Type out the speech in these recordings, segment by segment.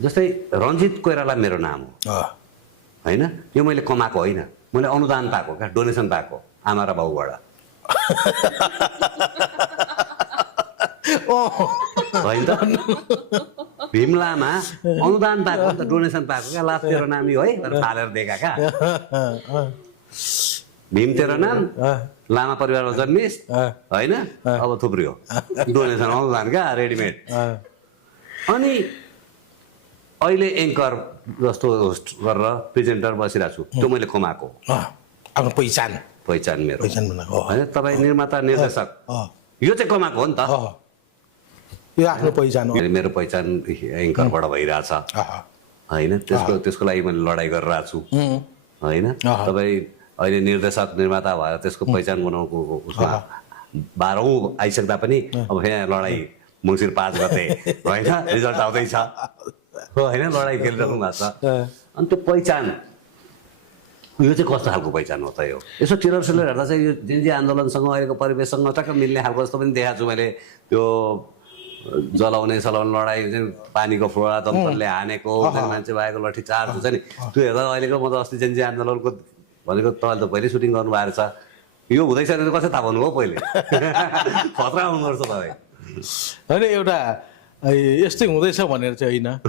जस्तै रञ्जित कोइराला मेरो नाम हो होइन, यो मैले कमाएको होइन, मैले अनुदान पाएको क्या, डोनेसन पाएको आमा र बाउबाट होइन त। भीमलामा अनुदान पाएको नि त, डोनेसन पाएको क्या, ला तेरो नाम यो है भनेर फालेर दिएका क्या। भीम तेरो नाम, लामा परिवारमा जन्मिस होइन, अब थुप्रियो डोनेसन अनुदान क्या, रेडिमेड। अनि अहिले एङ्कर जस्तो होस्ट गरेर प्रेजेन्टर बसिरहेको छु, त्यो मैले कमाएको आफ्नो पहिचान मेरो बनाएको होइन। तपाईँ निर्माता निर्देशक, यो चाहिँ कमाएको हो नि त, यो आफ्नो पहिचान हो। मेरो पहिचान एङ्करबाट भइरहेछ होइन, त्यसको लागि मैले लडाइँ गरिरहेको छु होइन। तपाईँ अहिले निर्देशक निर्माता भएर त्यसको पहिचान बनाउनुको उसमा 12औँ आइसक्दा पनि अब यहाँ लडाइँ मङ्सिर 5 गते होइन, रिजल्ट आउँदैछ होइन, लडाइँ खेलिरहनु भएको छ। अनि त्यो पहिचान यो चाहिँ कस्तो खालको पहिचान हो त? यो यसो टिरर्सले हेर्दा चाहिँ यो जेन्जी आन्दोलनसँग अहिलेको परिवेशसँग टक्क मिल्ने खालको जस्तो पनि देखाएको छु मैले। त्यो जलाउने सलाउने लडाइँ चाहिँ पानीको फोडा दमकलले हानेको मान्छे भएको लट्ठी चार्ज हुन्छ नि, त्यो हेर्दा अहिलेको म त अस्ति जेन्जी आन्दोलनको भनेको तपाईँले त पहिले सुटिङ गर्नु भएको छ, यो हुँदैछ भने कसरी थाहा पाउनुभयो पहिले? खतरा आउनुपर्छ तपाईँ होइन। एउटा यस्तै हुँदैछ भनेर चाहिँ होइन,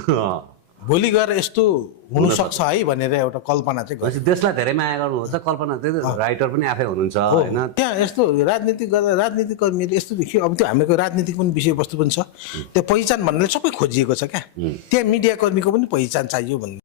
भोलि गएर यस्तो हुनसक्छ है भनेर एउटा कल्पना चाहिँ गर्छ। देशलाई धेरै माया गर्नुहुन्छ, कल्पना त्यही राइटर पनि आफै हुनुहुन्छ होइन। त्यहाँ यस्तो राजनीति गर्दा राजनीतिक कर्मीले यस्तो देखियो, अब त्यो हामीको राजनीतिक पनि विषयवस्तु पनि छ, त्यो पहिचान भन्नेले सबै खोजिएको छ क्या। त्यहाँ मिडिया कर्मीको पनि पहिचान चाहियो भन्ने